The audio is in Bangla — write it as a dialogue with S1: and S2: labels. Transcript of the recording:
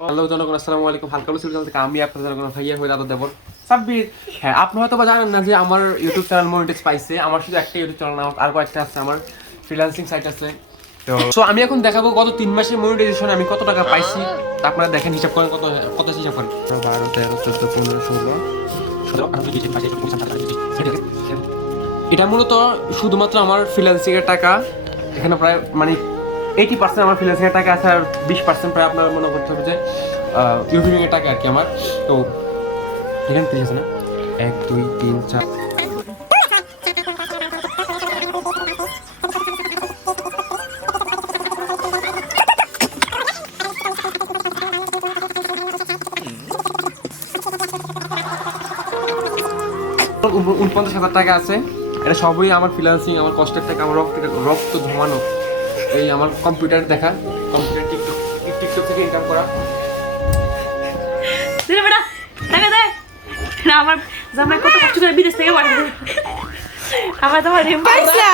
S1: হ্যালো জনগণ আসসালামু আলাইকুম। হালকা বলছিল থেকে আমি আপনাদের জনগণ ভাইয়া হয়ে দাদা দেবর। সাব্বির। হ্যাঁ আপনি হয়তো বা জানেন না যে আমার ইউটিউব চ্যানেল মনিটাইজ পাইছে। আমার শুধু একটা ইউটিউব চ্যানেল না আর কয়েকটা আছে আমার ফ্রিল্যান্সিং সাইট আছে। তো আমি এখন দেখাবো গত তিন মাসের মনিটাইজেশনে আমি কত টাকা পাইছি। তা আপনারা দেখেন হিসাব করেন কত কত হিসাব করেন। বারো তেরো চোদ্দ পনেরো ষোলো। এটা মূলত শুধুমাত্র আমার ফ্রিল্যান্সিং এর টাকা। এখানে প্রায় মানে এইটি পার্সেন্ট আমার ফ্রিল্যান্সিং এর টাকা আছে আর বিশ পার্সেন্ট প্রায় আপনার মনে করতে হবে যে ইউটিউবিং এর টাকা আর কি আমার। তো এখানে তিরিশ আছে না? এক, দুই, তিন, চার। উন- উনপঞ্চাশ হাজার টাকা আছে। এটা সবই আমার ফ্রিল্যান্সিং আমার কষ্টের টাকা, আমার রক্ত রক্ত জমানো এই আমার কম্পিউটার দেখা। কম্পিউটার টিকটক টিকটক থেকে ইনকাম করা।
S2: টাকা দে না আমার জামাই কত কষ্ট করে বিদেশ থেকে পাঠিয়ে। আমার
S3: পয়সা